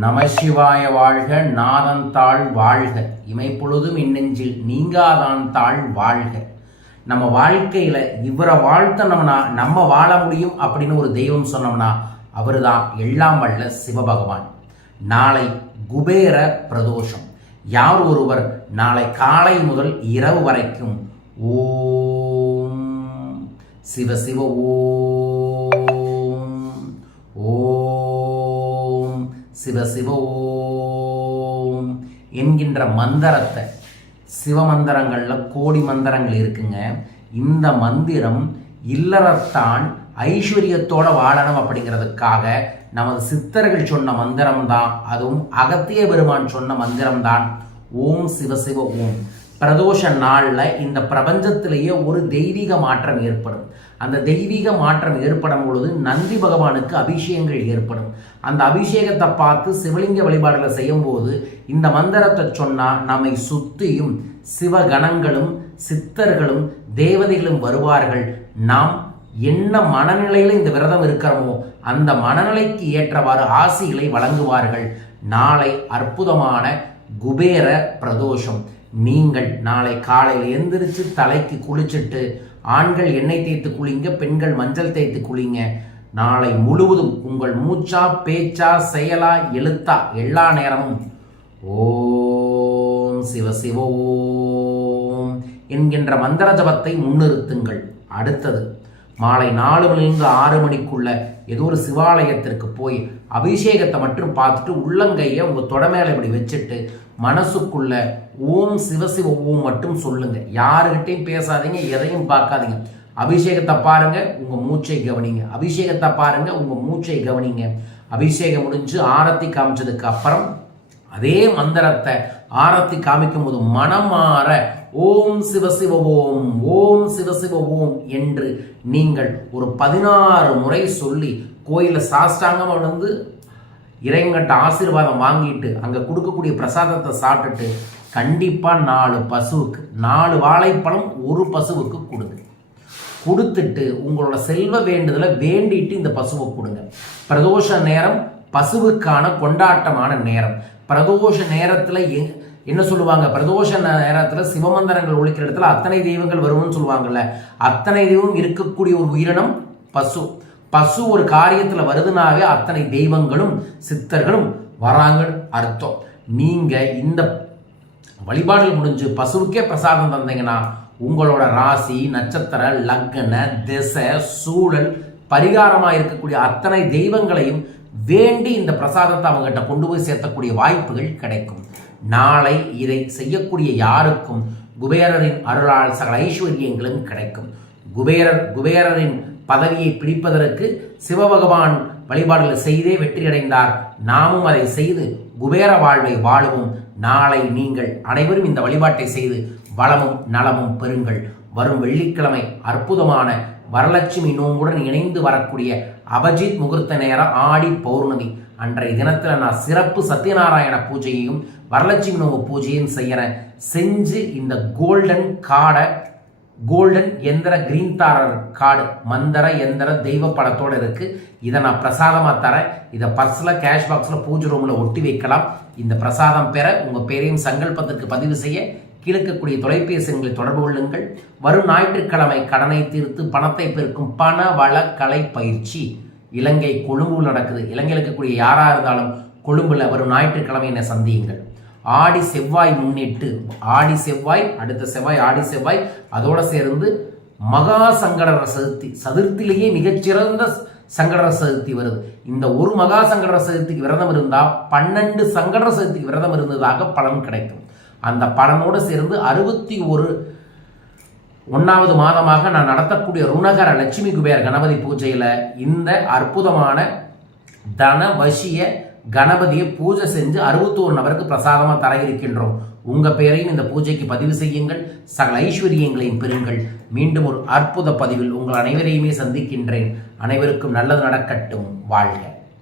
நமசிவாய வாழ்க நாதந்தாள் வாழ்க. இமைப்பொழுதும் இன்னெஞ்சில் நீங்காதான் தாள் வாழ்க. நம்ம வாழ்க்கையில இவரை வாழ்த்தனம்னா நம்ம வாழ முடியும் அப்படின்னு ஒரு தெய்வம் சொன்னோம்னா அவர்தான் எல்லாம் வல்ல சிவபகவான். நாளை குபேர பிரதோஷம். யார் ஒருவர் நாளை காலை முதல் இரவு வரைக்கும் ஓம் சிவ சிவ ஓம். ஓம் சிவ சிவ ஓம் என்கின்ற மந்திரத்தை. சிவமந்திரங்களில் கோடி மந்திரங்கள் இருக்குங்க. இந்த மந்திரம் இல்லறத்தான் ஐஸ்வர்யத்தோட வாழணும் அப்படிங்கிறதுக்காக நமது சித்தர்கள் சொன்ன மந்திரம் தான் அதுவும் அகத்திய பெருமான் சொன்ன மந்திரம் தான் ஓம் சிவ சிவ ஓம். பிரதோஷ நாளில் இந்த பிரபஞ்சத்திலேயே ஒரு தெய்வீக மாற்றம் ஏற்படும். அந்த தெய்வீக மாற்றம் ஏற்படும் பொழுது நந்தி பகவானுக்கு அபிஷேகங்கள் ஏற்படும். அந்த அபிஷேகத்தை பார்த்து சிவலிங்க வழிபாடுகளை செய்யும்போது இந்த மந்திரத்தை சொன்னால் நம்மை சுத்தியும் சிவகணங்களும் சித்தர்களும் தேவதைகளும் வருவார்கள். நாம் என்ன மனநிலையில் இந்த விரதம் இருக்கிறோமோ அந்த மனநிலைக்கு ஏற்றவாறு ஆசிகளை வழங்குவார்கள். நாளை அற்புதமான குபேர பிரதோஷம். நீங்கள் நாளை காலையில் எந்திரிச்சு தலைக்கு குளிச்சுட்டு ஆண்கள் எண்ணெய் தேய்த்து குளிங்க பெண்கள் மஞ்சள் தேய்த்து குளிங்க. நாளை முழுவதும் உங்கள் மூச்சா பேச்சா செயலா எழுத்தா எல்லா நேரமும். ஓம் சிவ சிவ ஓம் என்கின்ற மந்திர ஜபத்தை முன்னிறுத்துங்கள். அடுத்தது மாலை நாலு மணிலிருந்து ஆறு மணிக்குள்ள ஏதோ ஒரு சிவாலயத்திற்கு போய் அபிஷேகத்தை மட்டும் பார்த்துட்டு உள்ளங்கையை உங்கள் தொட மேலே இப்படி வச்சுட்டு மனசுக்குள்ள ஓம் சிவசிவ ஓம் மட்டும் சொல்லுங்க. யாருக்கிட்டையும் பேசாதீங்க எதையும் பார்க்காதீங்க. அபிஷேகத்தை பாருங்க உங்க மூச்சை கவனிங்க. அபிஷேகத்தை பாருங்க உங்க மூச்சை கவனிங்க. அபிஷேகம் முடிஞ்சு ஆரத்தி காமிச்சதுக்கு அப்புறம் அதே மந்திரத்தை ஆரத்தி காமிக்கும் போது மனமாற ஓம் சிவசிவ ஓம் ஓம் சிவசிவ ஓம் என்று நீங்கள் ஒரு பதினாறு முறை சொல்லி கோயிலில் சாஷ்டாங்கம் வந்து இறைவங்கிட்ட ஆசீர்வாதம் வாங்கிட்டு அங்கே கொடுக்கக்கூடிய பிரசாதத்தை சாப்பிட்டுட்டு கண்டிப்பாக நாலு பசுவுக்கு நாலு வாழைப்பழம் ஒரு பசுவுக்கு கொடுங்க. கொடுத்துட்டு உங்களோட செல்வ வேண்டுதலை வேண்டிட்டு இந்த பசுவை கொடுங்க. பிரதோஷ நேரம் பசுவுக்கான கொண்டாட்டமான நேரம். பிரதோஷ நேரத்தில் என்ன சொல்லுவாங்க? பிரதோஷ நேரத்தில் சிவமந்திரங்கள் ஒழிக்கிற இடத்துல அத்தனை தெய்வங்கள் வரும்னு சொல்லுவாங்கல்ல. அத்தனை தெய்வம் இருக்கக்கூடிய ஒரு உயிரினம் பசு. பசு ஒரு காரியத்தில் வருதுனாவே அத்தனை தெய்வங்களும் சித்தர்களும் வராங்கன்னு அர்த்தம். நீங்கள் இந்த வழிபாடுகள் முடிஞ்சு பசுவுக்கே பிரசாதம் தந்தீங்கன்னா உங்களோட ராசி நட்சத்திர லக்ன திசை சூழல் பரிகாரமாக இருக்கக்கூடிய அத்தனை தெய்வங்களையும் வேண்டி இந்த பிரசாதத்தை அவங்ககிட்ட கொண்டு போய் சேர்த்தக்கூடிய வாய்ப்புகள் கிடைக்கும். நாளை இதை செய்யக்கூடிய யாருக்கும் குபேரரின் அருளால் சகல ஐஸ்வர்யங்களும் கிடைக்கும். குபேரர் குபேரரின் பதவியை பிடிப்பதற்கு சிவபகவான் வழிபாடுகளை செய்தே வெற்றியடைந்தார். நாமும் அதை செய்து குபேர வாழ்வை வாழவும். நாளை நீங்கள் அனைவரும் இந்த வழிபாட்டை செய்து வளமும் நலமும் பெறுங்கள். வரும் வெள்ளிக்கிழமை அற்புதமான வரலட்சுமி நோம்புடன் இணைந்து வரக்கூடிய அபஜித் முகூர்த்த நேரம் ஆடி பௌர்ணமி. அன்றைய தினத்தில் நான் சிறப்பு சத்யநாராயண பூஜையையும் வரலட்சுமி நோம்பு பூஜையும் செய்கிறேன் செஞ்சு இந்த கோல்டன் காடை கோல்டன் எந்திர கிரீன் தாரர் கார்டு மந்திர எந்திர தெய்வ படத்தோடு இருக்கு. இதை நான் பிரசாதமாக தரேன். இதை பர்ஸில் கேஷ் பாக்ஸில் பூஜை ரூமில் ஒட்டி வைக்கலாம். இந்த பிரசாதம் பெற உங்கள் பேரையும் சங்கல்பத்திற்கு பதிவு செய்ய கீழக்கக்கூடிய தொலைபேசிகளை தொடர்பு கொள்ளுங்கள். வரும் ஞாயிற்றுக்கிழமை கடனை தீர்த்து பணத்தை பெருக்கும் பண வள கலை பயிற்சி இலங்கை கொழும்புல நடக்குது. இலங்கையில் இருக்கக்கூடிய யாராக இருந்தாலும் கொழும்புல வரும் ஞாயிற்றுக்கிழமை என்னை சந்தியுங்கள். ஆடி செவ்வாய் முன்னிட்டு ஆடி செவ்வாய் அடுத்த செவ்வாய் ஆடி செவ்வாய் அதோடு சேர்ந்து மகா சங்கடர சதுர்த்தி சதுர்த்திலேயே மிகச்சிறந்த சங்கடர சதுர்த்தி வருது. இந்த ஒரு மகா சங்கடர சதுர்த்திக்கு விரதம் இருந்தால் பன்னெண்டு சங்கடர சதுர்த்திக்கு விரதம் இருந்ததாக பலன் கிடைக்கும். அந்த பலனோடு சேர்ந்து அறுபத்தி ஒரு ஒன்றாவது மாதமாக நான் நடத்தக்கூடிய ருணகர லட்சுமி குபேர் கணபதி பூஜையில் இந்த அற்புதமான தன வசிய கணபதியை பூஜை செஞ்சு அறுபத்தோரு நபருக்கு பிரசாதமாக தர இருக்கின்றோம் உங்கள் பெயரையும் இந்த பூஜைக்கு பதிவு செய்யுங்கள். சகல ஐஸ்வர்யங்களையும் பெறுங்கள். மீண்டும் ஒரு அற்புத பதிவில் உங்கள் அனைவரையுமே சந்திக்கின்றேன். அனைவருக்கும் நல்லது நடக்கட்டும். வாழ்க.